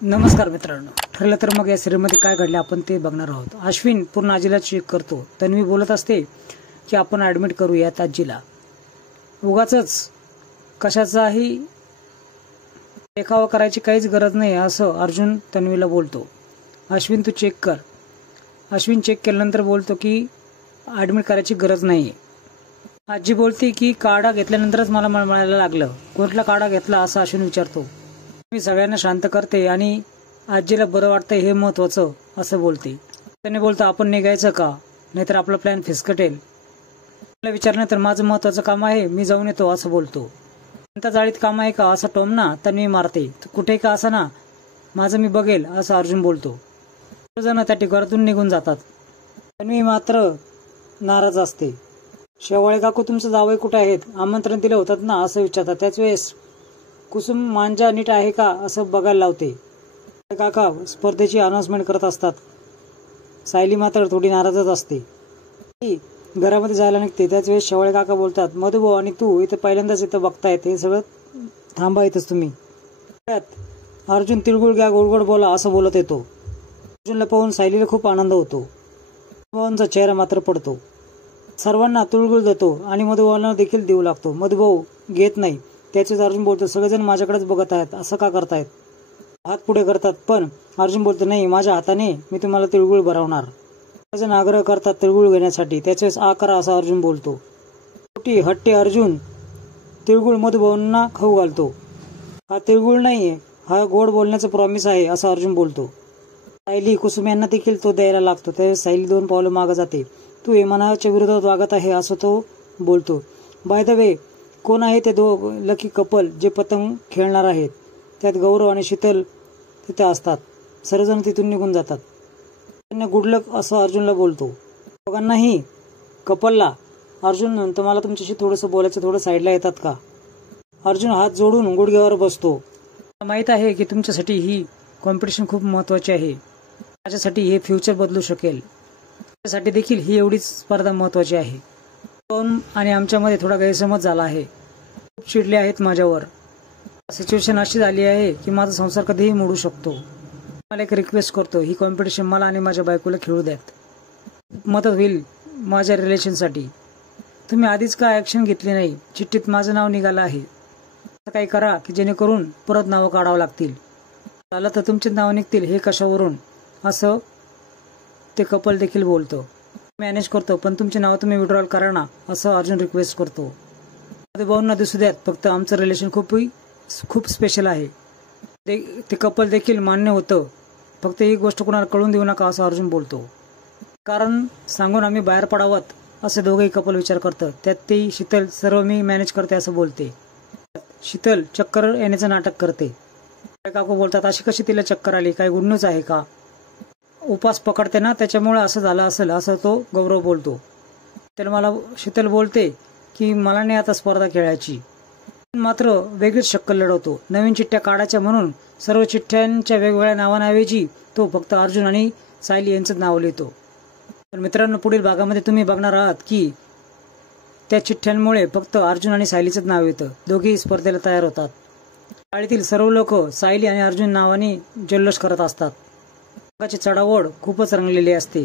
नमस्कार मित्रांनो, ठरलं तर मग या सिरीजमध्ये काय घडले आपण ते बघणार आहोत। अश्विन पूर्ण आजीला चेक करतो। तन्वी बोलत असते की आपण ॲडमिट करूयात आजीला, उगाचच कशाचाही देखावा करायची काहीच गरज नाही असं अर्जुन तन्वीला बोलतो। अश्विन तू चेक कर। अश्विन चेक केल्यानंतर बोलतो की ॲडमिट करायची गरज नाहीये। आजी बोलते की काढा घेतल्यानंतरच मला मळमळायला लागलं। कोणता काढा घेतला असं अश्विन विचारतो। मी सगळ्यांना शांत करते आणि आजीला बरं वाटतंय हे महत्वाचं असं बोलते। त्याने बोलतो आपण निघायचं का, नाहीतर आपला प्लॅन फिसकटेल। मला विचारल्यानंतर माझं महत्वाचं काम आहे, मी जाऊन येतो असं बोलतो। कोणत्या जाळीत काम आहे का असं टोमना तन्वी मारते। कुठे का असं ना, माझं मी बघेल असं अर्जुन बोलतो। सर्वजण त्या ठिकाणातून निघून जातात। तन्वी मात्र नाराज असते। शेवाळे काकू तुमचं जावई कुठे आहेत, आमंत्रण दिलं होतं ना असं विचारतात। त्याच वेळेस कुसुम मांजा नीट आहे का असं बघायला लावते। काका स्पर्धेची अनाउन्समेंट करत असतात। सायली मात्र थोडी नाराजच असते। ती घरामध्ये जायला निघते। त्याच वेळेस शेवाळे काका बोलतात, मधुभाऊ आणि तू इथं पहिल्यांदाच इथं बघतायत, हे सगळं थांबा इथंच तुम्ही। अर्जुन तिळगुळ घ्या, गोड गोड बोला असं बोलत येतो। अर्जुनला पाहून सायलीला खूप आनंद होतो। मधुभाऊंचा चेहरा मात्र पडतो। सर्वांना तिळगुळ देतो आणि मधुभाऊंना देखील देऊ लागतो। मधुभाऊ घेत नाही। त्याचेच अर्जुन बोलतो, सगळेजण माझ्याकडेच बघत आहेत, असं का करतायत। हात पुढे करतात, पण अर्जुन बोलतो नाही, माझ्या हाताने मी तुम्हाला तिळगुळ भरवणार। सगळेजण आग्रह करतात तिळगुळ घेण्यासाठी। त्याचेच आ करा असं अर्जुन बोलतो। शेवटी हट्टी अर्जुन तिळगुळ मधुभाऊंना खाऊ घालतो। हा तिळगुळ नाहीये, हा गोड बोलण्याचं प्रॉमिस आहे असं अर्जुन बोलतो। सायली कुसुम यांना देखील तो द्यायला लागतो। त्यावेळेस सायली 2 पावलं मागे जाते। तू विमानाच्या विरोधात वागत आहे असं तो बोलतो। बाय द वे कोण आहे ते लकी कपल जे पतंग खेळणार आहेत। त्यात गौरव आणि शीतल तिथे असतात। सर्वजण तिथून निघून जातात। त्यांना गुड लक असं अर्जुनला बोलतो। दोघांनाही कपलला अर्जुन म्हणतो, मला तुमच्याशी थोडंसं बोलायचं, थोडं साईडला येतात का। अर्जुन हात जोडून गुडघ्यावर बसतो। मला माहित आहे की तुमच्यासाठी ही कॉम्पिटिशन खूप महत्वाची आहे। माझ्यासाठी हे फ्युचर बदलू शकेल, त्यासाठी देखील ही एवढीच स्पर्धा महत्वाची आहे। आणि आमच्यामध्ये थोडा गैरसमज झाला आहे। खूप चिडले आहेत माझ्यावर। सिच्युएशन अशी झाली आहे की माझा संसार कधीही मोडू शकतो। मला एक रिक्वेस्ट करतो, ही कॉम्पिटिशन मला आणि माझ्या बायकोला खेळू द्यात, मदत होईल माझ्या रिलेशनसाठी। तुम्ही आधीच का ऍक्शन घेतली नाही, चिठ्ठीत माझं नाव निघालं आहे। असं काही करा की जेणेकरून परत नावं काढावं लागतील, झालं तर तुमचे नाव निघतील, हे कशावरून असं ते कपल देखील बोलतो। मॅनेज करतो, पण तुमचे नाव तुम्ही विड्रॉल करा ना असं अर्जुन रिक्वेस्ट करतो। मधुभाऊंना दिसू द्यात, फक्त आमचं रिलेशन खूप स्पेशल आहे। ते कपल देखील मान्य होतं, फक्त ही गोष्ट कोणाला कळून देऊ नका असं अर्जुन बोलतो। कारण सांगून आम्ही बाहेर पडावत असे दोघेही कपल विचार करतं। त्यात ती शीतल सर्व मी मॅनेज करते असं बोलते। शीतल चक्कर येण्याचं नाटक करते। काकू बोलतात, अशी कशी तिला चक्कर आली, काही गुड न्यूज आहे का। उपास पकडते ना, त्याच्यामुळे असं झालं असेल असं तो गौरव बोलतो। तर मला शीतल बोलते की मला नाही आता स्पर्धा खेळायची, मात्र वेगळीच शक्कल लढवतो। नवीन चिठ्ठ्या काढायच्या म्हणून सर्व चिठ्ठ्यांच्या वेगवेगळ्या नावांऐवजी तो फक्त अर्जुन आणि सायली यांचं नाव लिहितो। पण मित्रांनो, पुढील भागामध्ये तुम्ही बघणार आहात की त्या चिठ्ठ्यांमुळे फक्त अर्जुन आणि सायलीचंच नाव येतं। दोघेही स्पर्धेला तयार होतात। शाळेतील सर्व लोक सायली आणि अर्जुन नावाने जल्लोष करत असतात। ची चढाओढ खूपच रंगलेली असते।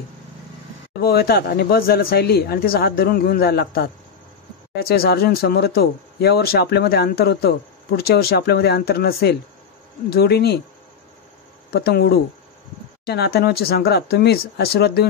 भाऊ येतात आणि बस झालं सायली आणि तिचा हात धरून घेऊन जायला लागतात। त्याच वेळेस अर्जुन समोर येतो, या वर्षी आपल्यामध्ये अंतर होतं, पुढच्या वर्षी आपल्यामध्ये अंतर नसेल, जोडीने पतंग उडू, नात्यांवरची संक्रांत तुम्हीच आशीर्वाद देऊन